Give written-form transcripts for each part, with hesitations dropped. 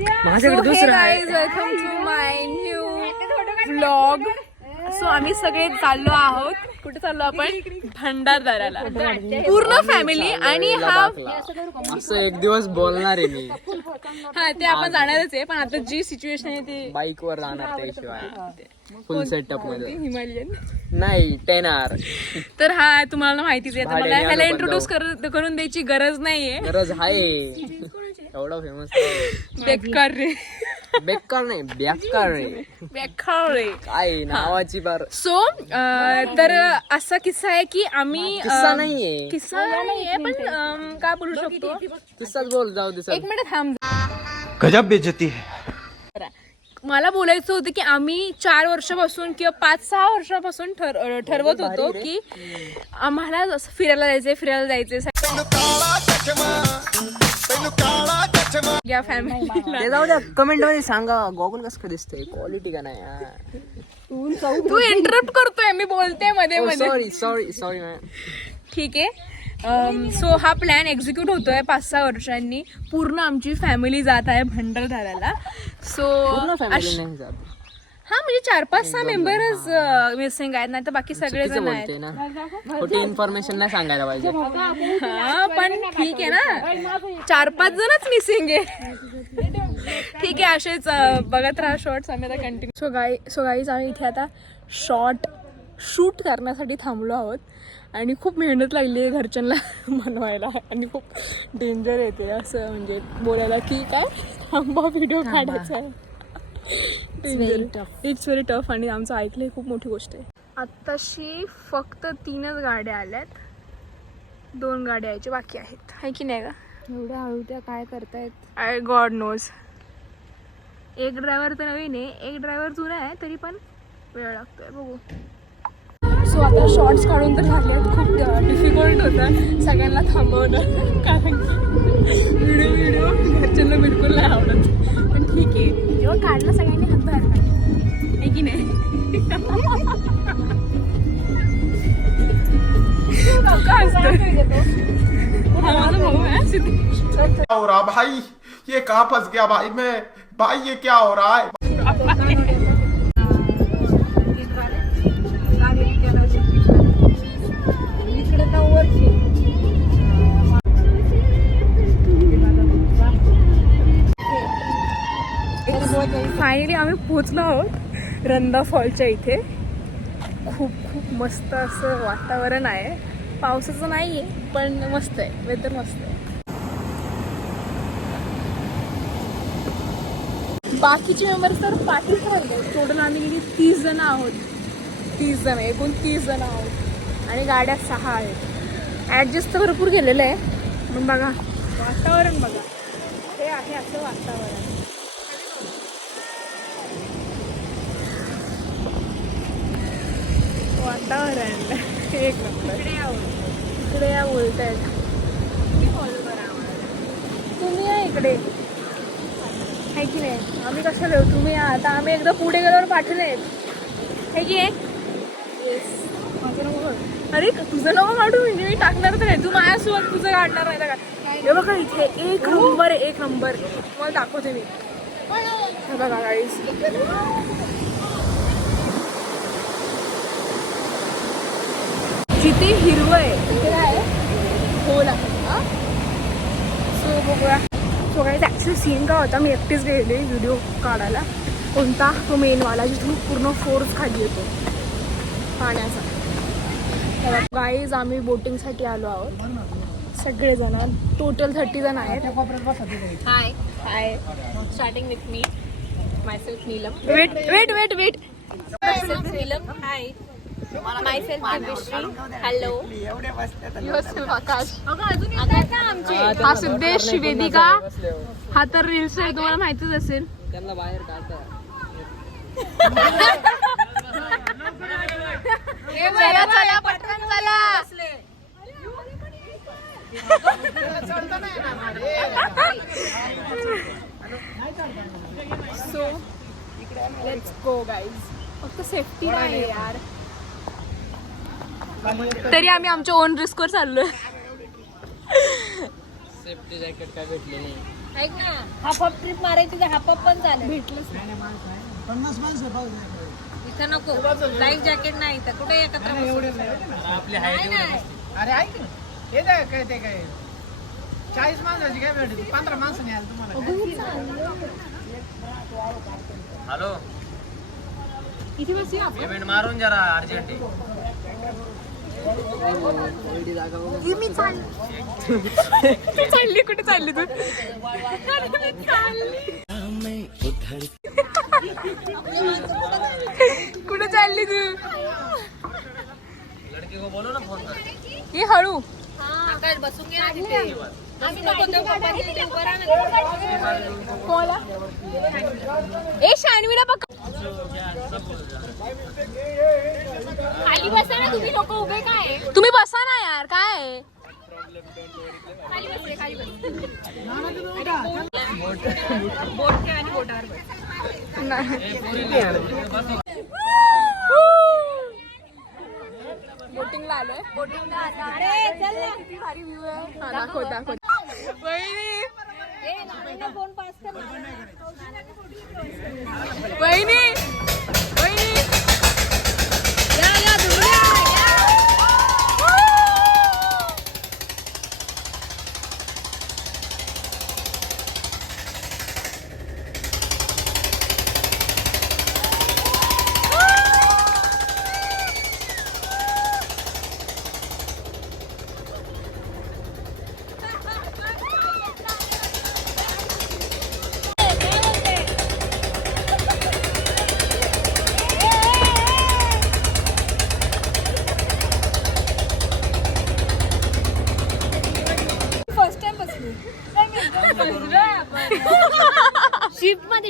माझ्याकडे दुसरं आहे. Welcome to my new vlog. So आम्ही सगळे चाललो आहोत. कुठे चाललो आपण? भंडारदऱ्याला पूर्ण फॅमिली. आणि हा असं एक दिवस बोलणार आहे मी. हा ते आपण जाणारच आहे, पण आता जी सिच्युएशन आहे ती बाईक वर राहणार त्याशिवाय फुल सेटअप मध्ये हिमालयन. नाही 10 तर हा तुम्हाला माहितीच आहे, तर मला भाड्याने ह्याला आलो पण इंट्रोड्यूस करून द्यायची गरज नाहीये. गरज आहे. एवढा फेमस बेकार रे, बेकार नाही बेकार रे बेकार रे. काय नावाची बार. सो तर असा किस्सा आहे की आम्ही किस्सा नाहीये. किस्सा नाहीये पण काय बोलू शकतो. किस्साच बोल जाऊ दे. एक मिनिट थांब. गजब बेइज्जती है. मला बोलायचं होतं की आम्ही 4 वर्षापासून किंवा 5-6 वर्षापासून ठरवत होतो की आम्हाला फिरायला जायचंय या फॅमिलीला. ते जाऊ द्या. कमेंट मध्ये सांगा गॉगल कसं काय दिसतंय, क्वालिटी का नाही. तू इंटरप्ट करतोय, मी बोलते मध्ये मध्ये. Sorry ma'am. ठीक आहे. सो हा प्लॅन एक्झिक्यूट होतोय 5-6 वर्षांनी. पूर्ण आमची फॅमिली जात आहे भंडारदऱ्याला. सो फॅमिली नाही जात. हा म्हणजे 4-5-6 मेंबरच मिसिंग आहेत, नाही तर बाकी सगळे जण आहेत. बोलते ना, खोटी इन्फॉर्मेशन नाही सांगायला पाहिजे. हा पण ठीक आहे ना, 4-5 जणच मिसिंग आहे. ठीक आहे, असेच बघत राहा शॉर्ट्स. आम्ही आता कंटिन्यू. सो गाईज आम्ही इथे आता शूट करण्यासाठी थांबलो आहोत. आणि खूप मेहनत लागली आहे घरच्यांना बनवायला. आणि खूप डेंजर येते असं म्हणजे बोलायला की काय थांबा व्हिडिओ काढायचा आहे. It's very tough. आणि आमचं ऐकलं खूप मोठी गोष्ट आहे. आत्ताशी फक्त 3च गाड्या आल्यात, 2 गाड्या यायच्या बाकी आहेत. आहे की नाही का? एवढ्या हळू त्या काय करतायत? I God knows. एक ड्रायव्हर तर नवीन आहे, एक ड्रायव्हर जुना आहे, तरी पण वेळ लागतोय. बघू. सो आता शॉर्ट्स काढून तर झाले. खूप डिफिकल्ट होतं सगळ्यांना थांबवणं, कारण व्हिडिओ घरच्यांना बिलकुल नाही आवडत. पण ठीक आहे, जेव्हा काढलं सगळ्यांनी हात बाहेर काढला आहे की नाही. हा माझा भाऊ आहे सिद्धेश. क्या हो रहा भाई, ये कहाँ फंस गया भाई मैं, भाई ये क्या हो रहा है. फायनली आम्ही पोहोचलो आहोत रंधा फॉलच्या इथे. खूप मस्त असं वातावरण आहे. पावसाचं नाही आहे पण मस्त आहे, वेदर मस्त आहे. बाकीचे मेंबर्स तर पाठीच राहिले. टोटल आम्ही 30 जण आहोत. 30 जण, एकूण 30 जण आहोत. आणि गाड्या 6 आहेत. ॲडजस्ट तर भरपूर केलेलं आहे. मग बघा वातावरण बघा, हे आहे असं वातावरण. वातावरण एक नंबर. इकडे या बोलतायत. तुम्ही या इकडे, आहे की नाही. आम्ही कशाला येऊ, तुम्ही या. आता आम्ही एकदा पुढे गेल्यावर पाठवले आहे की आहे. अरे तुझं नको काढू, म्हणजे मी टाकणार तर नाही. तू माझ्यासोबत तुझं काढणार नाही का. हे बघा इथे एक नंबर आहे, एक नंबर. तुम्हाला दाखवते मी. हे बघा गाईज, जिथे हिरवं आहे तिथे काय आहे, होल आहे. सो बघूया. सो काही ॲक्च्युअली सीन काय होता, मी एकटीच गेले व्हिडिओ काढायला. कोणता, तो मेनवाला जिथून पूर्ण फोर्स खाली येतो पाण्याचा. गाईज आम्ही बोटिंगसाठी आलो आहोत सगळेजण. टोटल 30 जण आहेत. Hi hi. Starting with me, myself Neelam. Wait Neelam. Hi. Myself Divyashree. Hello. Yourself Akash. हा सिद्धेश, वेदिका. हा तर रील्स आहे, तुम्हाला माहितीच असेल. त्यांना बाहेर काढता. चला पटकन चला. So let's go guys. फक्त सेफ्टी नाही यार. तरी आम्ही आमच्या ओन रिस्कवर चाललोय. सेफ्टी जॅकेट काय भेटले नाही. ऐक ना, हाफ हाफ ट्रिप मारायची तर हाफ हाफ पण चालेल. भेटलंच नाही. इथं नको, लाईफ जॅकेट नाही तर कुठे एकत्र बसू. नाही, नाही. अरे ऐक ना, हे काय काय ते काय 40 माणसाची काय भेटते 15 माणसं नाही आलं तुम्हाला हॅलो इथे बसूया आपण. पेमेंट मारून जरा अर्जंट मी चालली कुठे चालली तू? अरे मी चालली. कुठे चालली तू? लड़की को बोलो ना फोन कर हे हळू. आकाश बसून घे ना तिथे. आम्ही नको तो पप्पाची तिथे उभं राहा ना. कोला ए शानवीला बघ. खाली बसा ना तुम्ही लोक उभे काय तुम्ही बसा ना यार. काय आहे? खाली बस रे, खाली बस. बोट ठेव आणि बोटावर बस. बोटिंगला आलोय. बोटिंगला आता. अरे चल ना. किती भारी व्ह्यू आहे. हा, दाखव दाखव. वहिनी ए नानांना फोन पास कर ना. वहिनी वहिनी या या तुम्ही या.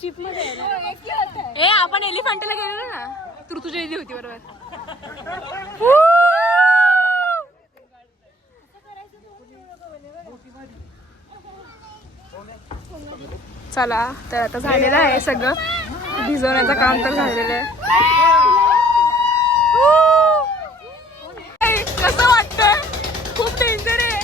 शिप मध्ये ए आपण एलिफंटला गेलेलो ना. तू तुझी इथे होती बरोबर. चला तर आता झालेलं आहे सगळं. भिजवण्याचं काम तर झालेलं आहे. कसं वाटतंय? खूप डेंजर आहे.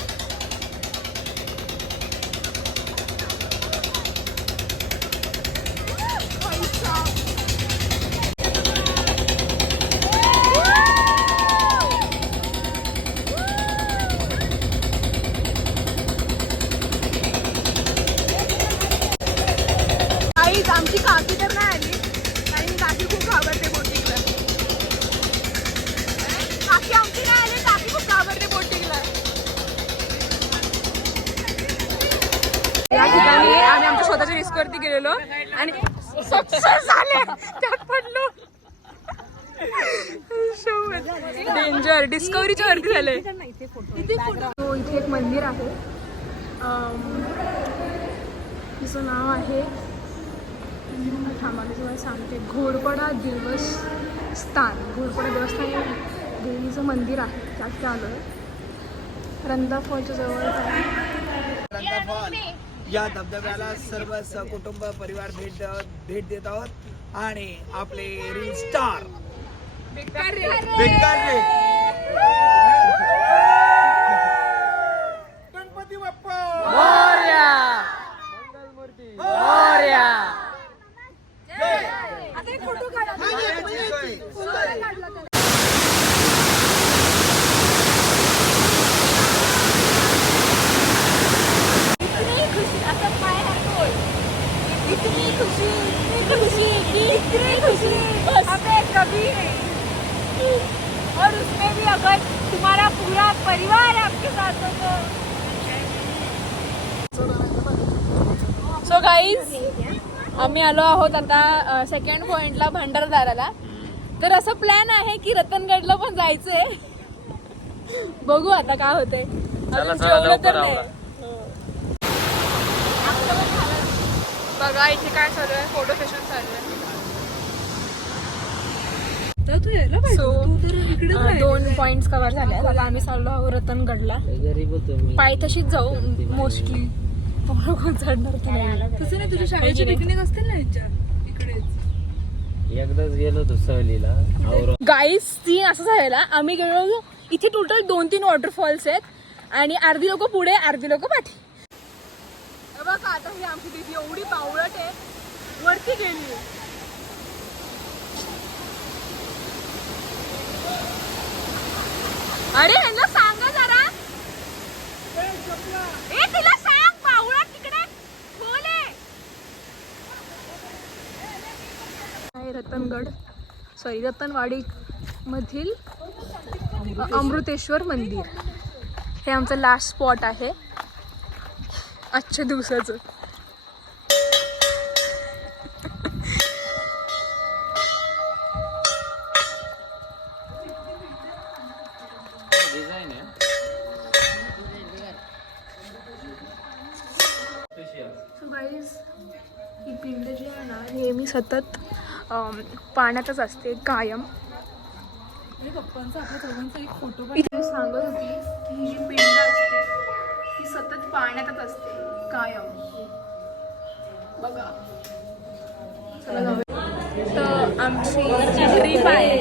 आमची काकी तर नाही आली कारण काकी खूप घाबरते बोटिंगला. काकी आमची नाही आली. काकी खूप घाबरते बोटिंगला. या ठिकाणी आम्ही आमच्या स्वतःच्या रिस्क वरती गेलेलो आणि सक्सेस झाले. त्यात पडलो. डेंजर. डिस्कवरीच्या वरती झाले. इथे एक मंदिर आहे. तिचं नाव आहे थांबा मी तुम्हाला सांगते. घोरपडा देवस्थान. घोरपडा देवस्थान हे देवीचं मंदिर आहे. त्यात आलो आहे. रंधा फॉलच्या जवळ आहे. रंधा फॉल या धबधब्याला सर्व सहकुटुंब परिवार भेट देत आहोत आणि आपले रील स्टार बेकार रे. गणपती बाप्पा आता एक फोटो काढा. इतनी खुशी हमें कभी नहीं. और उसमें भी अगर तुम्हारा पूरा परिवार आपके साथ हो तो. सो गाईज आम्ही आलो आहोत आता सेकंड पॉइंटला भंडारदाराला. तर असं प्लॅन आहे की रतनगडला पण जायचंय. बघू आता काय होतंय. अजून ठरवलं तर नाही. बघा इथे काय चालू आहे. फोटो सेशन चालू आहे. So, 2 पॉइंट्स कव्हर झाले. आता आम्ही चाललो आहोत रतनगडला. पायथ्याशीच जाऊ मोस्टली. कोण चढणार तसं नाही. तुझ्या शाळेची पिकनिक असते ना इकडेच. एकदाच गेलो होतो सहलीला. गाईज सीन असं झालेला. आम्ही गेलो इथे टोटल 2-3 वॉटरफॉल्स आहेत आणि अर्धी लोक पुढे अर्धी लोक पाठी. बघा आता ही आमची दीदी एवढी बावळट आहे, वरती गेली. अरे यांना सांगा जरा, ए तिला सांग बावळट तिकडे खोल आहे. रतनगड सॉरी रतनवाडी मधील अमृतेश्वर मंदिर हे आमचं लास्ट स्पॉट आहे आजच्या दिवसाचं. डिझाईन आहे. सो गाईज ही पिंड जी आहे ना नेहमी सतत पाण्यातच असते कायम. इथे सांगत होती की ही जी पिंड असते ती सतत पाण्यातच असते कायम. बघा चला जाऊया. तर आमची ट्रिप आहे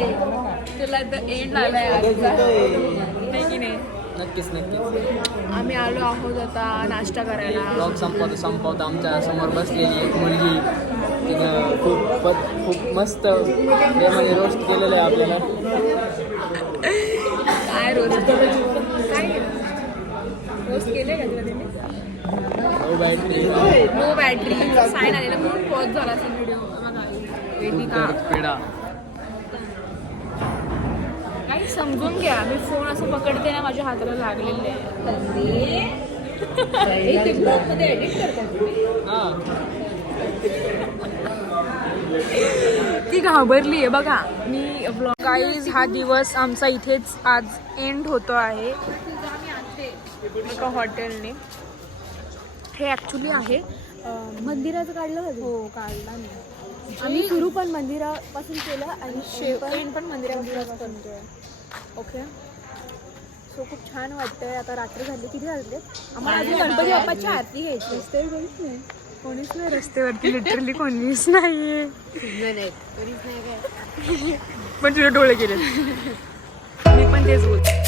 त्याला आता एंड आलाय आजचा, नाही की नाही. नक्कीच नक्कीच. आम्ही आलो आहोत आता नाश्ता करायला. ब्लॉग संपवता आमच्या समोर बसलेली एक मुलगी, तिनं खूप मस्त त्यामध्ये रोस्ट केलेलं आहे आपल्याला. काय रोज काय रोज केले का तुला त्यांनी? नो बॅटरी साईन आलेला म्हणून पॉज झाला असेल व्हिडिओ. वेदिका पेढा काही समजून घ्या, मी फोन असं पकडते ना माझ्या हाताला लागलेले आहे. ती घाबरली आहे बघा. मी ब्लॉग गाईज हा दिवस आमचा इथेच आज एंड होतो आहे एका हॉटेलने. हे ॲक्च्युली आहे मंदिराचं काढलं हो काढला मी. आम्ही सुरू पण मंदिरापासून केलं आणि एंड पण मंदिरापासून करतोय. ओके सो खूप छान वाटतंय. आता रात्र झाली, किती वाजले? आम्हाला अजून गणपती बाप्पाची आरती घ्यायची. रस्त्यावर कोणीच नाही, कोणीच नाही रस्त्यावरती, लिटरली कोणीच नाहीये. पण तुझे डोळे गेले. मी पण तेच बोलते.